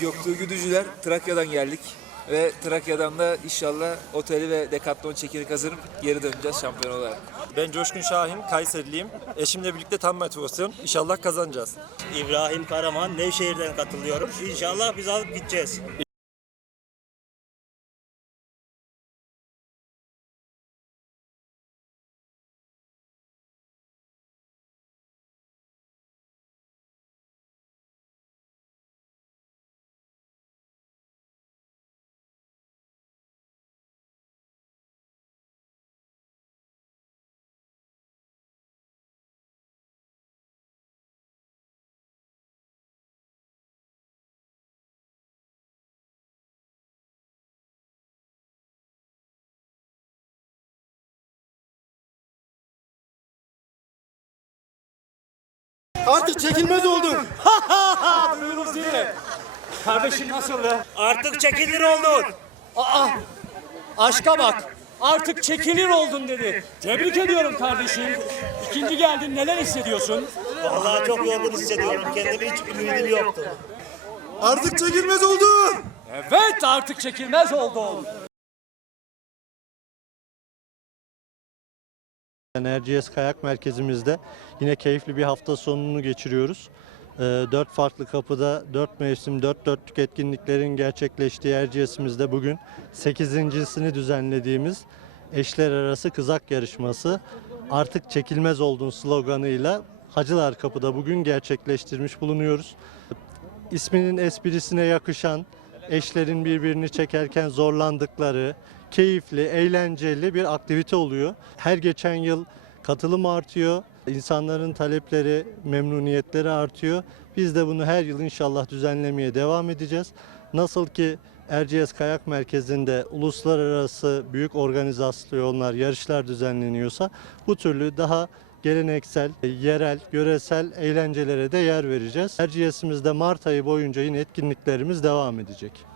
Göktuğ Güdücüler Trakya'dan geldik ve Trakya'dan da inşallah oteli ve Decathlon çekini kazanıp geri döneceğiz şampiyon olarak. Ben Coşkun Şahin, Kayseriliyim. Eşimle birlikte tam motivasyon. İnşallah kazanacağız. İbrahim Karaman, Nevşehir'den katılıyorum. İnşallah biz alıp gideceğiz. Artık çekilmez oldun. Kardeşim nasıl be? Artık çekilir oldun. Aa! Aşka bak. Artık çekilir oldun dedi. Tebrik ediyorum kardeşim. İkinci geldin neler hissediyorsun? Vallahi çok yorgun hissediyorum. Kendime hiç ümidim yoktu. Artık çekilmez oldun. Evet artık çekilmez oldun. Erciyes Kayak Merkezimizde yine keyifli bir hafta sonunu geçiriyoruz. Ee, Dört farklı kapıda dört mevsim, dört dörtlük etkinliklerin gerçekleştiği Erciyes'imizde bugün 8.sini düzenlediğimiz eşler arası kızak yarışması artık çekilmez oldun sloganıyla Hacılar Kapı'da bugün gerçekleştirmiş bulunuyoruz. İsminin esprisine yakışan, eşlerin birbirini çekerken zorlandıkları, keyifli, eğlenceli bir aktivite oluyor. Her geçen yıl katılım artıyor, insanların talepleri, memnuniyetleri artıyor. Biz de bunu her yıl inşallah düzenlemeye devam edeceğiz. Nasıl ki Erciyes Kayak Merkezi'nde uluslararası büyük organizasyonlar, yarışlar düzenleniyorsa bu türlü daha geleneksel, yerel, göresel eğlencelere de yer vereceğiz. Erciyes'imizde Mart ayı boyunca yine etkinliklerimiz devam edecek.